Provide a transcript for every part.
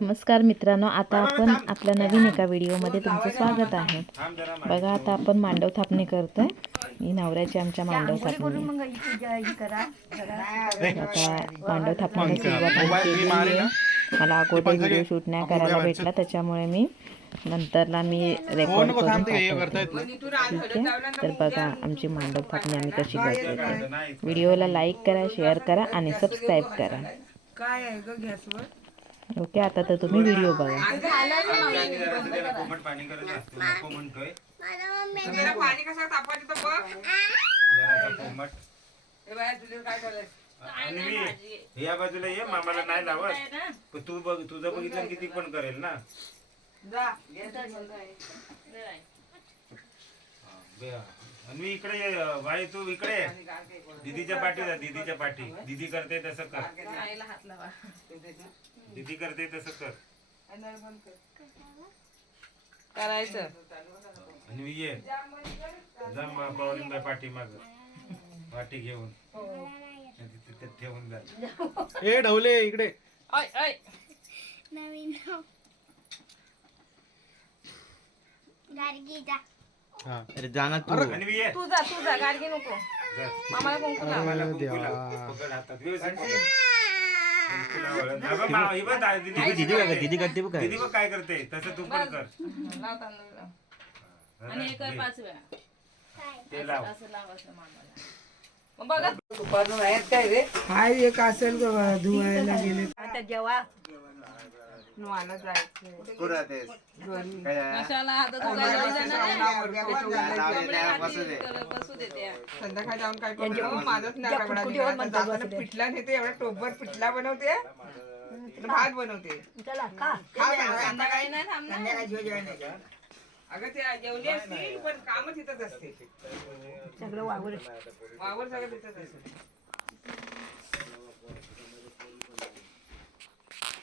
नमस्कार मित्रांनो आता आपण आपल्या नवीन एका व्हिडिओमध्ये तुमचं स्वागत आहे. बघा आता आपण मांडव थापणे करतोय. ही नवऱ्याची आमच्या मांडव थापणे. आता मांडव थापण्याला सुरुवात. मला अगोदर व्हिडिओ शूट नाही करायला भेटला त्याच्यामुळे मी नंतरला मी रेकॉर्ड करून ठीक आहे? तर बघा आमची मांडव थापणे आम्ही कशी करतो. व्हिडिओला लाईक करा शेअर करा आणि सबस्क्राईब करा. काय आहे ग गॅसवर ओके आता तर तुम्ही व्हिडिओ बघा. पाणी कसं तापायचं तर काय करायचं या बाजूला ये. मामाला नाही लावत. पण तू बघ तुझं बघितलं किती पण करेल ना? जा बे- अन्वी इकडे ये बाई तू इकडे. दीदीच्या पाठी जा दीदीच्या पाठी. दीदी करते तसं कर. दीदी करते तसं कर. करायचं. अन्वी ये. जा मग पौर्णिमा पाठी माग पाठी घेऊन तिथे ठेवून जा. ए ढवले इकडे. ऐ ऐ हा अरे जाना तू. अन्वी ये. तू जा तू जा गाडगी नको. जा. मामाला कुंकू लाव. मला कुंकू लाव. पकड हातात. व्यवस्थित पकड. कुंकू लाव. अगं मा- ही बघ, दा- दीदी कशी करते. दीदी करते बघ काय. दीदी बघ काय करते. तसं तू पण कर. लाव तांदूळ लाव. आणि हे कर पाच ते लाव. मग बघा. आहेत काय रे? हाय एक असेल ग धुवायला गेले. आता जेव्हा मला जायचं संध्याकाळी जाऊन काय करतो माझाच नाकाकडा पिठला नेते एवढा टोपर पिठला बनवते. भात बनवते. संध्याकाळी नाही थांबणार. अगं ते जेवली असतील पण काम तिथंच असते सगळं वावर वावर सगळं तिथंच असते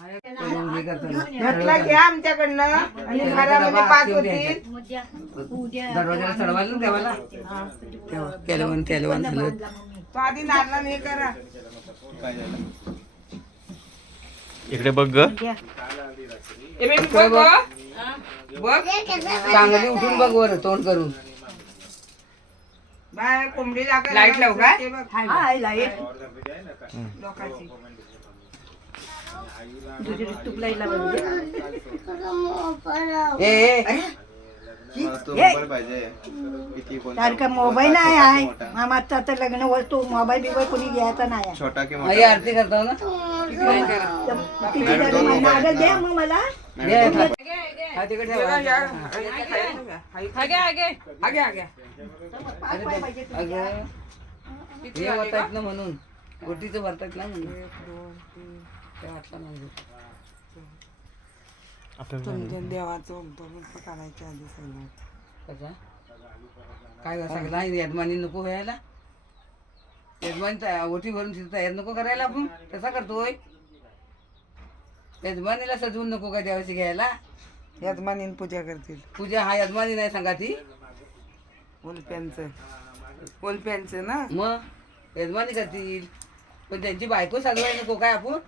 घातला घ्या आमच्याकडनं. आणि घरामध्ये पाच होतील दरवाजाला चढवायला ना देवाला? केलवन केलवन झालं. तो आधी नारला नाही करा. इकडे बघ ग. ए बेबी बघ गं. बघ. चांगली उठून बघ वर तोंड करून. बाय कोंबडी लाइट लावू का? लोकांची. ए ए, सारखं मोबाईल नाही आहे. मामाचं आता लग्न वस्तू मोबाईल बिबाईल कोणी घ्यायचा नाही आहे. आई आरती करतो ना? किती झालं मला अगं दे मग मला. घे, खा. हा तिकडे ठेवा. आगे. आगे आगे. आगे अगं हे होतात ना म्हणून. गोटीचं भरतात ना म्हणून. ते वाटलं नाही. तुमच्या देवाचं करायच्या आधी सगळं कसा काय सांगितलं यजमानी नको व्हायला. यजमानी ओटी भरून तिथं तयार नको करायला आपण. कसा करतोय. यजमानीला सजवून नको का देवाची घ्यायला? यजमानीन पूजा करतील. पूजा हा यजमानी नाही सांगा ती. उलप्यांचं. उलप्यांचं ना? मग? यजमानी करतील. पण त्यांची बायको सजवाय नको काय आपण?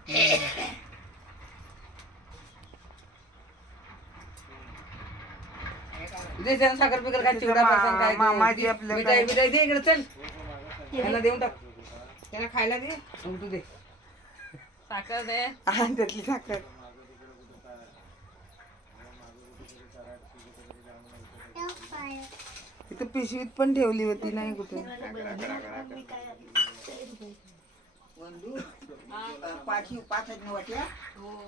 दे त्याला साखर पिकर काय चिवडा फरसाण काय. मामाजी आपलं मिठाई मिठाई दे इकडे चल. त्यांना देऊन टाक. त्याला खायला दे. मग तू दे. साखर दे. हा त्यातली साखर. इथं पिशवीत पण ठेवली होती नाही कुठे? पाठी ना वाट्या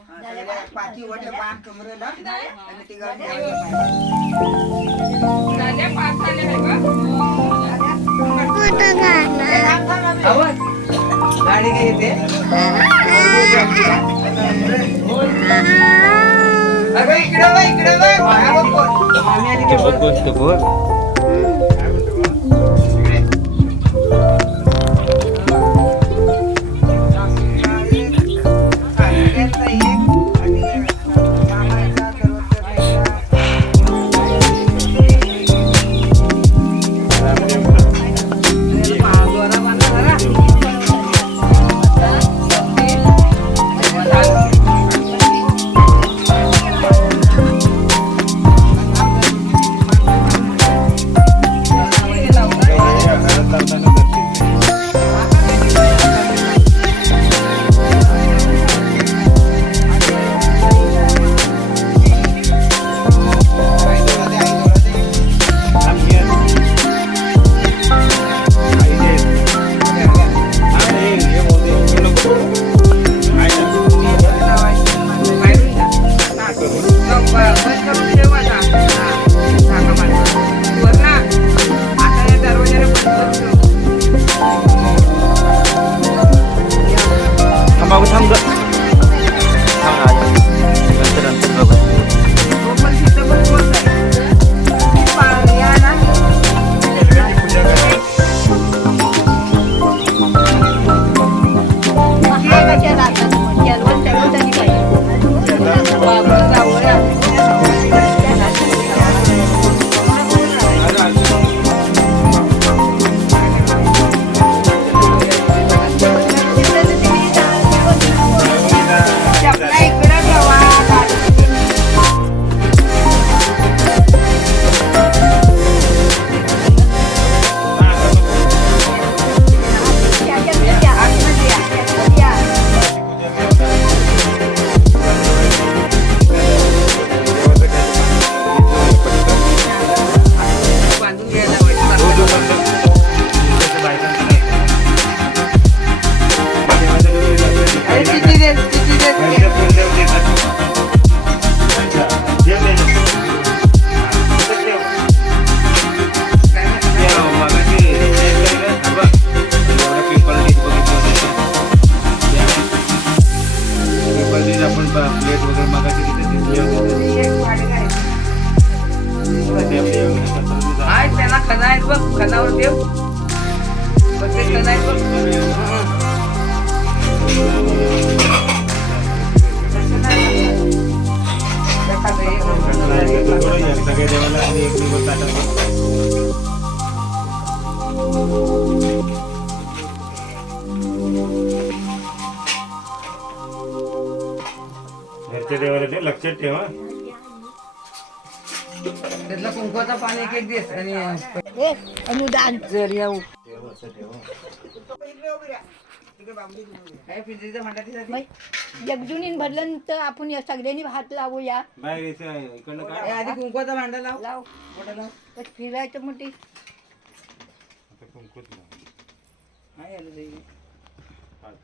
हा, पाठी वाट्या कमरेला आणि ती गाडी काय येते अगं इकडे बघ, इकडे बघ. गोष्ट बोल. kanal bak kanal diyor. Bakın kanal bak. घरच्या देवाला ते लक्षात ठेवा त्यातला कुंकवाचा पाणी एक एक दिस आणि अनुदान जर येऊ. काय पिंजरीचा भांडा तिचा एकजुनीन भरलं तर आपण या सगळ्यांनी हात लावूया. ए, आधी कुंकवाचा भांडा लाव. लाव. मोठा लाव. बस फिरायचं मोठी. नाही आलं ते. पाच.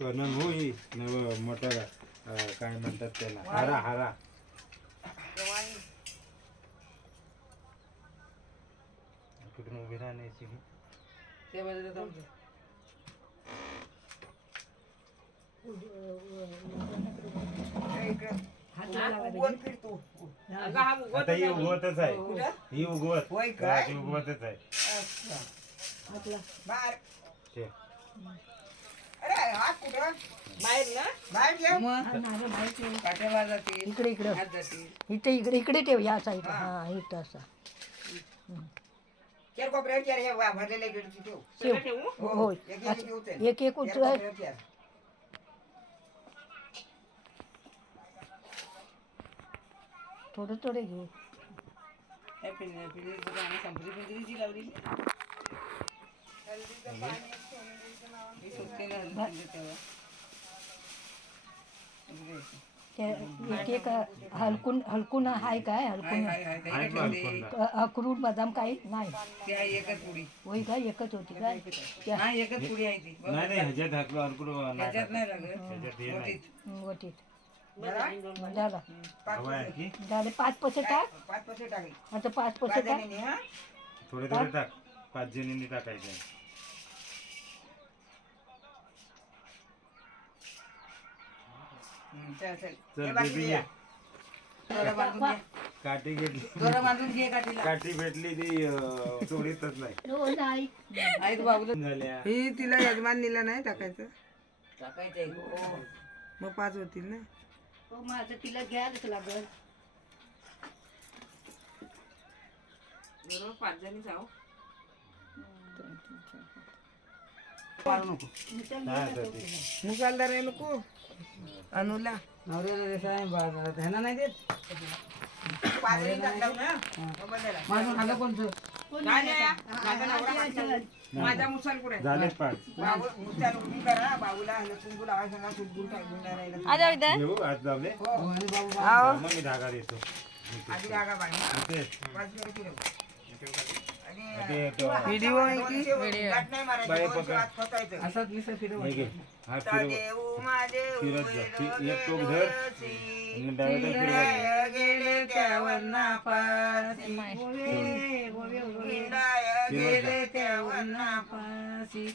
कणन होई नव मोठा अं, काय म्हणतात त्याला? हारा हारा. कुठून उभी राहण्याची बाजूला थांबतो. आता ही उगवतच आहे. ही उगवत. होय काय? हा, ती उगवतच आहे. बाहेर. ते. इकडे इकडे इथे इकडे इकडे ठेव या साईड हा इथं असा ठेव हो एक एक उच थोडे थोडे एक चार घे काय पिंजरी पिंजरीचं लावलेली एक एक हलकून हलकून हाय काय? हलकून. आहे अक्रूट बदाम काही नाही. ती आहे एकच पुडी. होय काय एकच होती काय हा एकच पुडी आहे ती. नाही नाही ह्याच्यात नाही वटीत. झाला. आहे की? पाच पैसे टाक. पाच पैसे टाकले. आता पाच पैसे टाक. हा? थोडे थोडे टाक. पाच जणींनी टाकायचे. चल चल. चल बाकी बेबी द्या. ये दोरा बांधून घे. काठी घेतली. दोरा बांधून घे काठीला. काठी भेटली ती अं, सोडीतच नाही. हो बाबूला. झाल्या. ही तिला नाही टाकायचं? टाकायचं हो. मग पाच होतील ना? हो माझं तिला घ्यायलाच लागल पाच जणी जाऊ नको. ते? मुसालदार आहे नको. अनुला. नवऱ्याला ह्यानं नाही देत? ना? झाला. माझं खाल्लं कोणतं? नाही, नाही, माझा नवरा मागचा. माझा मुसाल कुठे आहे? झाले पाच. बाबू मुसाल उभी करा. बाबूला हलत कुंकू लावायला सांगा कुंकू टाकून नाही राहिलं. घेऊ आज लावले हो, आणि बाबू आहो. मग मी धागा देतो. आधी जागा बांधा. ते पाच मिनिटं फिरव. आणि ते तो- व्हिडिओ आहे की? गाठ नाही मारायची, बाई दोनशे पकड. हात खोचायचं. असाच फिरव हे घे. देऊ माझे गेले त्यावर नापासी. हिंडाय गेले त्यावर नापासी.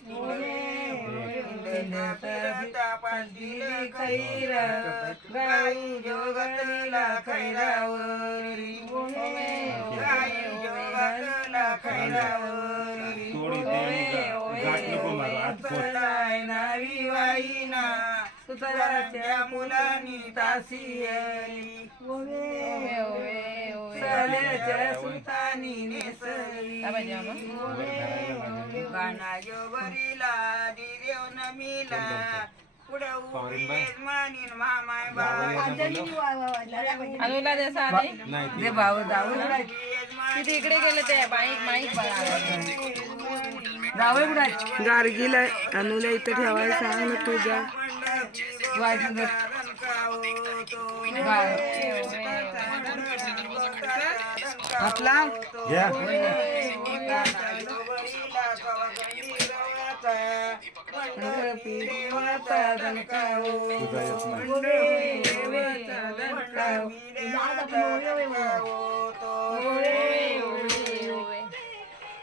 हिंडता फिरता पाठीले खैरात. गाई जोगतला खैरावरी. गाई जोगतला खैरावरी. नावी वाईना सुताराच्या मुलांनी तासियली साल्याच्या सुतानी नेसली दिदेव अनुला नाही दे भाऊ जाऊ तिथे इकडे गेले ते बाईक माईक जाऊ कुठे गार्गीला अनुला इथं ठेवायला सांग ना तुझ्या आपला घ्या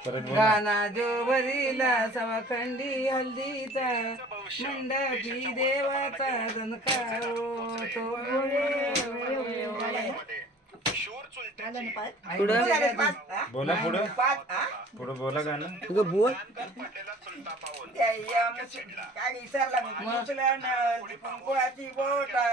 गाना जोबरीला सवाखंडी हल्दीचा मंडपी देवाचा दणका तो बरीला समखंडी हल्दीचा मंडपी देवाचा दणकारो तो बोला पुढं. पुढं बोला गाणं. बोल. काय विसरला मी. मुसलन कुंकुळाची बोटा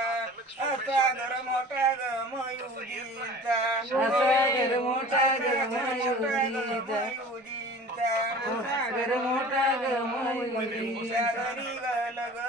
असा घर मोठा ग मयुरींचा. असा घर मोठा ग मयुरीचा. मयुरींचा. सागर मोठा ग मोहिनी मुसळरी ग लगन परी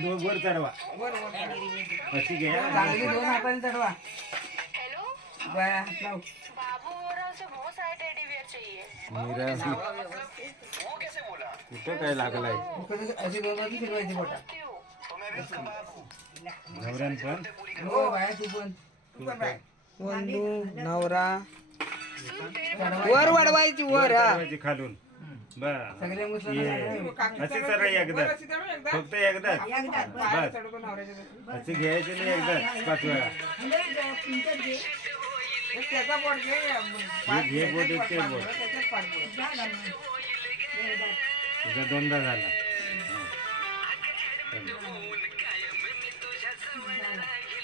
दोन वर चढवा. अशी घ्या. चांगली दोन हाताने चढवा. बाया हात लाव मीरा. कुठं काय लागलाय? अशी दोन फिरवायची नवऱ्यान पण? हो बाया तू पण. वंदू नवरा. वर वाढवायची वर हा. खालून. सगळे मुसलमान ये. असे सर एकदा. फक्त एकदा. बस. असे घ्यायचे नाही एकदा. पाच वेळा. घे. हे घे बोट ते तुझा दोनदा झाला.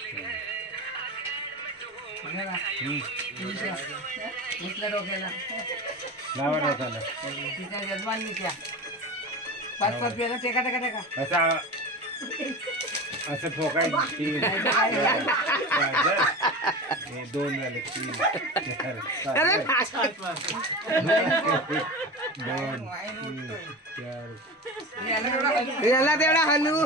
हम्म. मुसल्या डोक्याला. लावा डोक्याला. तिच्या यजमानीच्या पाच पाच वेळा टेका टेका टेका असा असं ठोकायचं तीन. चार, हे दोन झाले तीन. चार. पाच. दोन तीन चार. याला तेवढा हलू.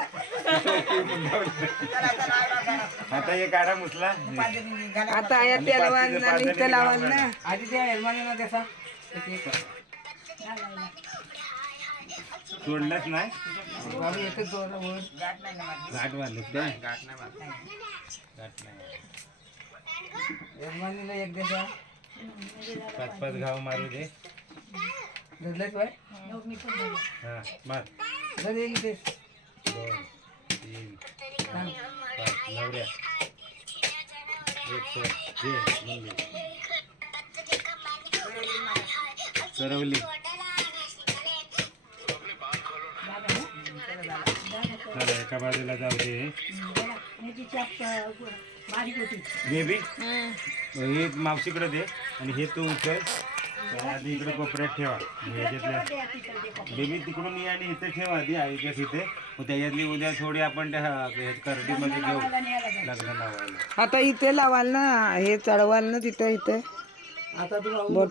आता हे काढा मुसला. आता या तेलवान आणि इथं लावाल ना. आधी त्या यजमानीला त्याचा एक एक. सोडलंच नाही. गाठ मारली काय गाठ नाही यजमानीला एक द्यायचा पाच पाच घाव मारू दे. धरलंच बाय हा मार. दोन तीन पाच नवऱ्या. एक सरवली चला एका बाजूला जाऊ दे. बेबी हे मावशीकडे दे आणि हे तू उचल. आधी इकडे कोपऱ्यात ठेवा. ह्याच्यातल्या बेबी तिकडून ये आणि इथे ठेवा आधी आईच्या तिथे. त्याच्यातली उद्या थोडी आपण त्या करडीमध्ये घेऊ. लग्न लावायला. आता इथे लावाल ना हे चढवाल ना तिथं इथे. बोट.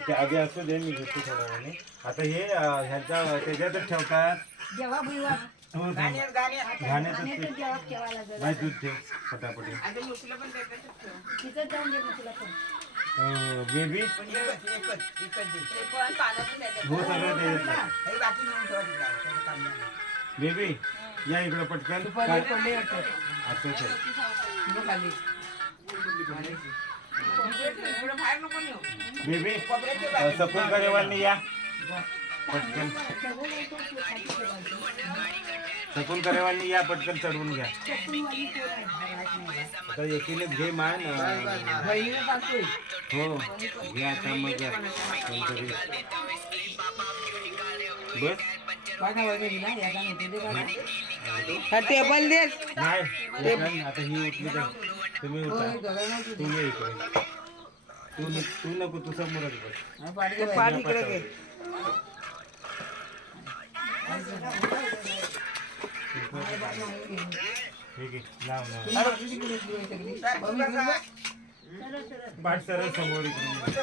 ते आधी असू दे मी घेतो थोड्या वेळाने आता हे अं, ह्याच्या त्याच्यातच ठेवतात जेव्हा बुवा हो, थांब. घाण्यातच ते- जेव्हा ठेवायला लागेल नाही दूध ठेव पटापटी तिथं जाऊन दे मग तुला पण अं, बेबी हो सगळं त्याच्यातलं बेबी या इकडं पटकन पहिले पडले वाटतं बेबी सपून करेवालनी या. पटकन. सपून करेवालनी या पटकन चढवून घ्या. आता एकीनेच घे मान. हो घे आता मग. कोणतरी बस टेबल दे नाही आता ही उठली तर. तुम्ही उठा. तू ये इकडे. तू न- तू नको तू समोरच बस. पाठी पाठ इकडे घे ठीक आहे लाव ना पाठ सरळ समोर इकडे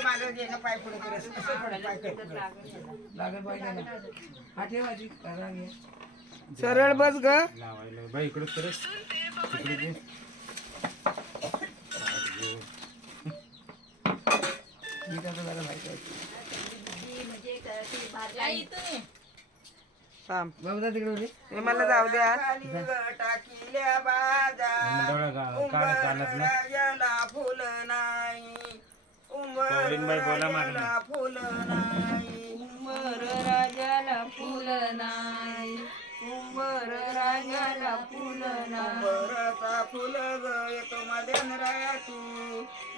हा सरळ बस ग लावायला बाई इकडे सरळ इकडे दे थांब. बाबा तिकडे हे मला जाऊ द्या. फुल नाही कवडीनबाई बोला फुल नाही. उमर राजाला फुल नाही. उंबर राजाला फुलना. बरचा फुल ग येतो मध्यन रातू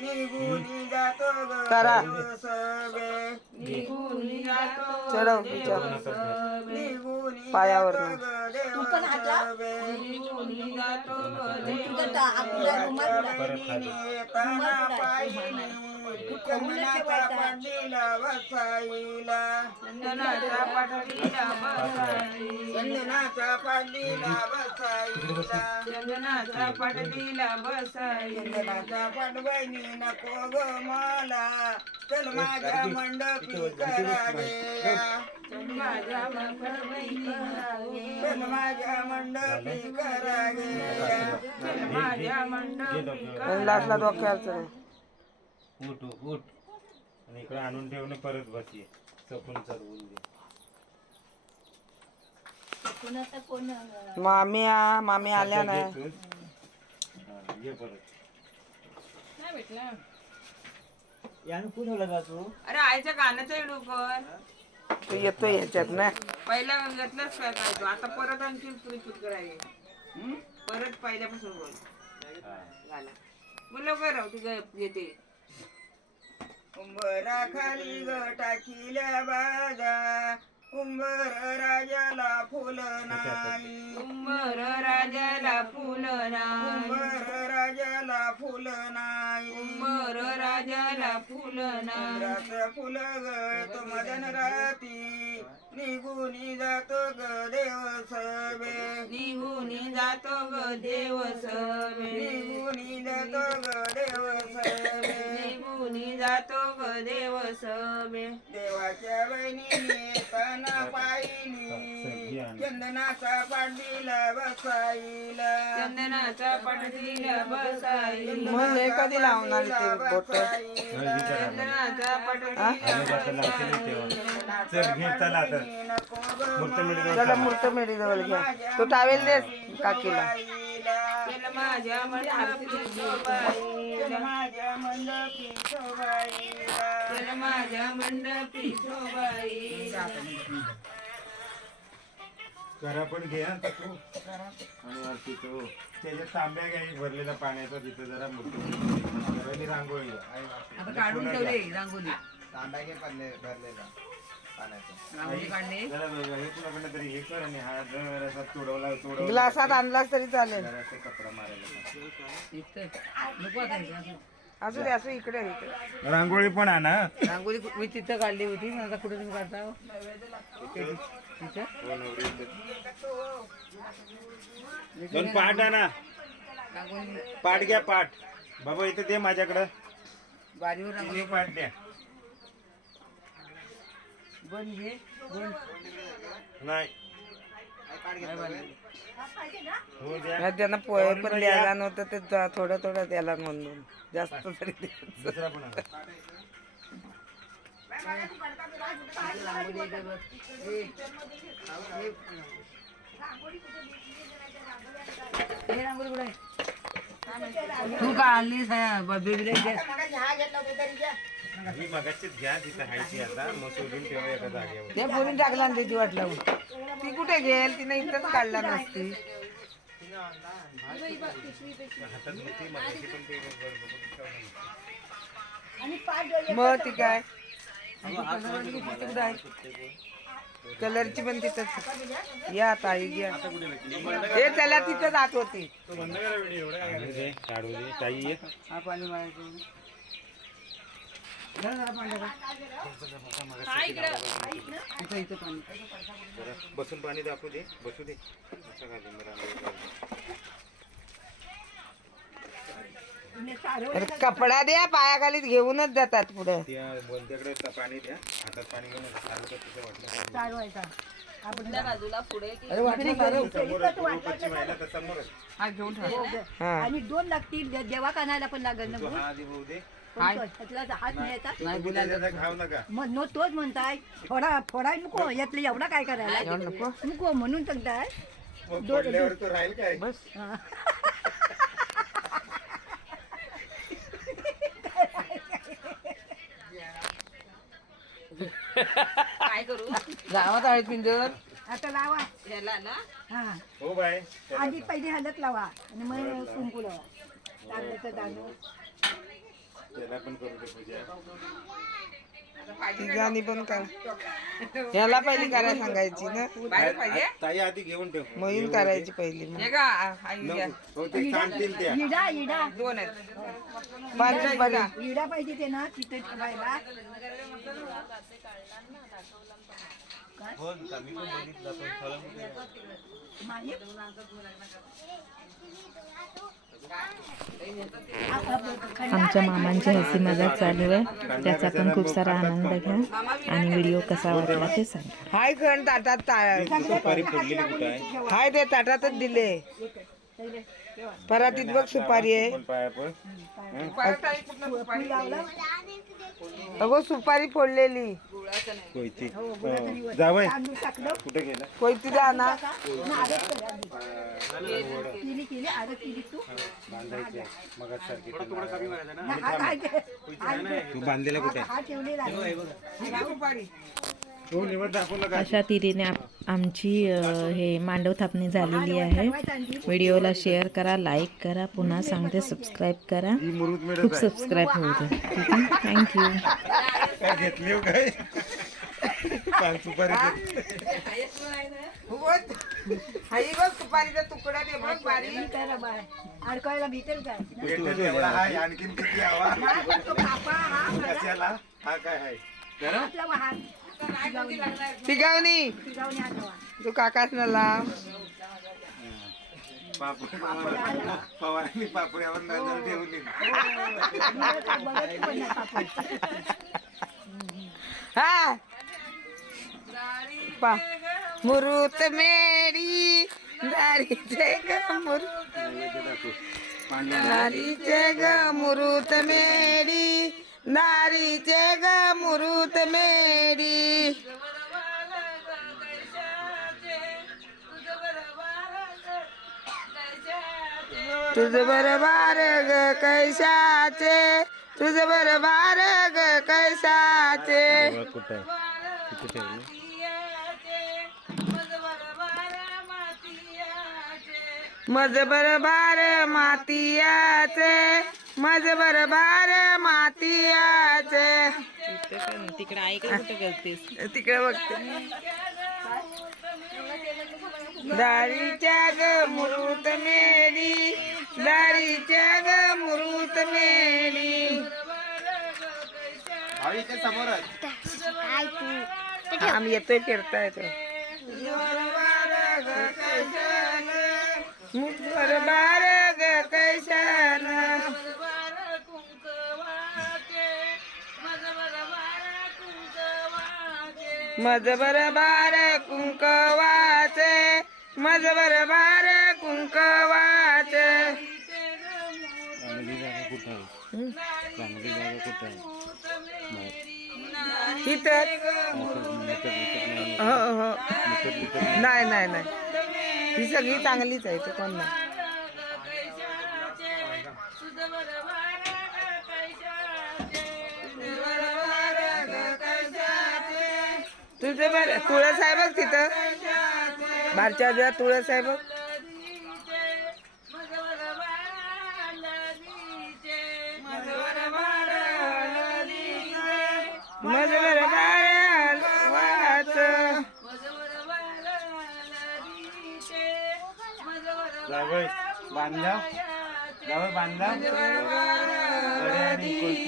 निघून जातो ग करा. सबे निघून जातो चढव देव निघून पायावर जातो ग देव सबे निघून जातो येताना पायी चंदनाचा पाटीला वसाईला चंदनाच्या पाठीला बसाई चंदनाचा पाटीला वसाईला चंदनाच्या पाठीला बसाई चंदनाचा पाठवणी नको ग मला. चल माझ्या मंडपी माझ्या करावे. चल माझ्या मंडपी करा गे माझ्या मंडपी उठ उठ, उठ. आणि इकडे आणून ठेवून परत बस ये चकून चढवून दे मामी आ- मामी आल्या नाही. हा, ये परत. अरे आईच्या गाण्याचा व्हिडिओ कर तू येतो ह्याच्यात ना. पहिला घेतलंच काय काय तू? आता परत आणखी रिपीट करायचे परत पहिल्यापासून बोल. हा. झाला. बोल लवकर राहू तुझं येते. उंबरा खाली ग टाकिल्या बाजा. उंबर राजाला फुल नाही. उंबर राजाला फुल नाही. उंबर राजाला फुल नाही. उंबर राजाला फुल नाही. फुल ग तो मदन राती. निघून जातो ग देव सबे निघून जातो ग देव सवे निघून जातो ग देव सबे निघून जातो ग देव सवे देवाच्या बहिणीने येताना पाहिली. चंदनाचा पाडीला बसाईला चंदनाचा मग हे कधी लावणार ते बोट. चंदनाचा मूर्त जवळ घ्या तो टावेल दे काकीला. माझ्या मंडपी शोभाईला. माझ्या मंडपी शोभाईला. चल माझ्या मंडपी शोभाईला. करा पण घे हा तू. आणि वरती तो. त्याच्यात तांब्या घ्या एक भरलेला पाण्याचा तिथं जरा आणि रांगोळी. काढून ठेवले रांगोली रांगोली काढले जरा ग्लासात आणलास तरी चालेल. असू दे असू इकडे इकडे. रांगोळी पण आणा रांगोळी मी तिथं काढली होती आता कुठे तुम्ही काढता हो? तिथं? दोन पाठ आणा पाठ घ्या पाठ बाबा इथं दे माझ्याकडं. हे पाठ द्या. घे नाही हो नाही, त्यांना पोहे पण द्यायला नव्हतं ते जा- थोडं थोडं द्यायला म्हणून जास्त तरी. हे. हे. हे? तू का आणलीस हा, बेबीला. ही घ्या तिथं हायची आता. मग शोधून ठेवा एका जागेवर. ते फोडून टाकला ना त्याची वाट लावून. ती कुठे गेल? तिने इथंच काढला नसती. हातात होती मगाशी पण ते बरोबर मग ती काय? कलरची पण तिथंच. या ताई घ्या हे त्याला तिथंच आत होती. काढू दे ताई ये. हा पाणी मारायचं जरा जरा पाणी टाका. इथं इथं पाणी जरा बसून पाणी दाखवू दे बसू दे. कपडा द्या पायाखालीत घेऊनच जातात पुढे. त्या बोलत्याकडे त- पाणी द्या हातात पाणी घेऊन हा हा आणि दोन लागतील दे- देवा कानाला पण लागल ना हा त्यातला हात नाही नका. मग नो तोच म्हणताय थोडा फोडा नको यातलं एवढा काय करायला? एवढं नको? म्हणून सांगताय. मग पडल्यावर तो राहील काय? बस. गावात आहे पिंजर. आता लावा. याला ना? हा. हो बाय आधी पहिली हलत लावा. आणि मग कुंकू लावा. तांदळाचं दाणं त्याला पण करू दे पूजा. तिघांनी पण करा याला पहिली करायला सांगायची ना? पाहिजे? ताई आधी घेऊन ठेव. मोहीम करायची पहिली हे. हो ते त्या. इडा इडा दोन आहेत बारीक बारीक इडा पाहिजे ते ना तिथे ठेवायला माही? आमच्या मामांची हसी मजाक चालू आहे. त्याचा पण खूप सारा आनंद घ्या. आणि व्हिडिओ कसा वाटला ते सांगा. हाय खण ताटात हाय ते ताटातच दिले. परातीत बघ सुपारी आहे. अगो सुपारी फोडलेली. जावय कुठे गेला कोयती द्या ना तू बांधलेला कुठे? सुपारी अशा आप- आमची हे मांडव थापणी झालेली आहे. व्हिडिओला शेअर करा लाईक करा पुन्हा सांगते सबस्क्राईब करा. खूप सबस्क्राईब होऊ दे. ठीक आहे? थँक्यू हो अडकायला भेटेल काय आणखीन किती हा हा काय आहे? आपला तू काकाच ना लाव पवारांनी पापड्यावर नजर ठेवली हा. पा. मुरुत मेरी. दारी जग मुरुत नारीचे ग मुरुत मेरी. नारीचे ग मुरुत मेरी. तुझ बरोबर ग कैशाचे तुझ बरोबर ग कैशाचे मज बरोबर मातियाचे मज बरोबर मातियाचे. तिकडे आई काय कुठे करतेस? तिकडे बघते दारीच्या ग मुरुत मेली दारीच्या ग मुरुत मेली. समोरच आम्ही येतोय फिरता येतो बरोबर ग कैशान मजबर बार कुंकवाचे मजबर बार कुंकवाचे. इथं? हो हो. नाही नाही नाही. ही सगळी चांगलीच आहे ते कोण नाही. तुझं बरं. तुळस आहे बघ तिथं. बारच्या आजूला तुळस आहे बघ. मज बरं वाच जावय बांधला बांधला आणि कोयती.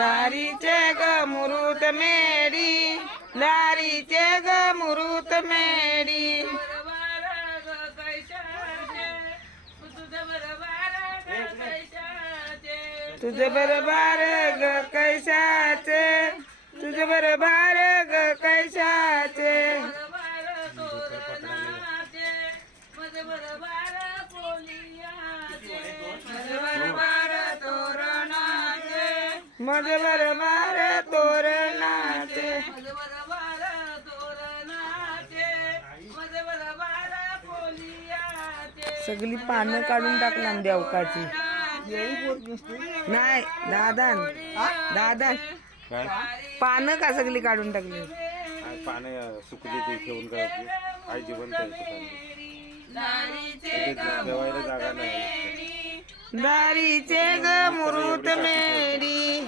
मज बरोबर कुंकवाच दारीचे ग मुरुत मेरी दारीचे ग मुरुत मेरी तुझे बरोबर ग कैशाचे. तुझे बरोबर ग कैशाचे. मज बरोबर तोरणाचे सगळी पानं काढून टाकला देवकाची नाही दादा दादा काय? पानं का सगळी काढून टाकली? काय पानं सुकली ते ठेवून करायची? आई जिवंत जागा नाही. दारीचे ग मुरुत मेरी.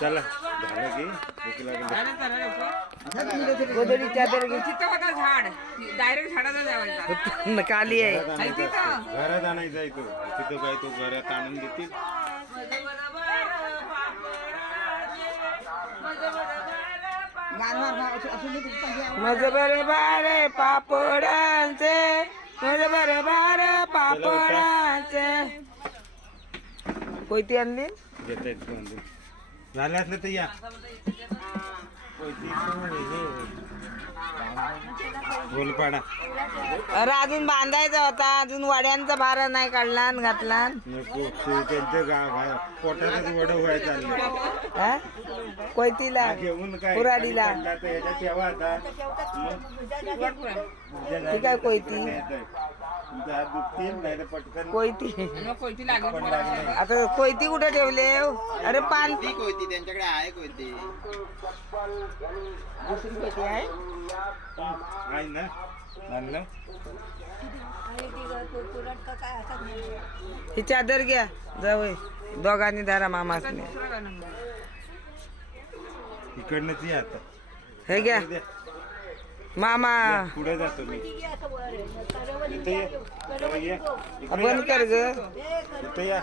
चला झालं की? भूक लागली. गोदडी चादर घे तिथं होता झाड. डायरेक्ट झाडाचा जायचा काली आहे. घरात आणायचा आहे तो. तिथं काय तो घरात आणून देतील. मज बरे बारे पापडांचे मज बरे बारे पापडांचे. कोयती आणली? घेता येत बांधून झालं असलं तर या. गोलपाडा अरे अजून बांधायचा होता अजून वाड्यांचा भारा नाही काढला आणि घातला. नको ते त्यांचं गाव आहे पोटातच वड व्हायला चाललं. हा? कोयतीला घेऊन काय? कुऱ्हाडीला. खाली पडला तर याच्यात ठेवा आता. ती काय कोयती? कोयती. आता कोयती कुठे ठेवले अरे पान. कोयती त्यांच्याकडे आहे कोयती. दुसरी कोयती आहे? आहे ना? ही चादर घ्या. जावय दोघांनी धरा मामासने. इकडनंच या आता. हे घ्या. मामा. पुढे जातो मी इथे बंद कर ग. इथे या.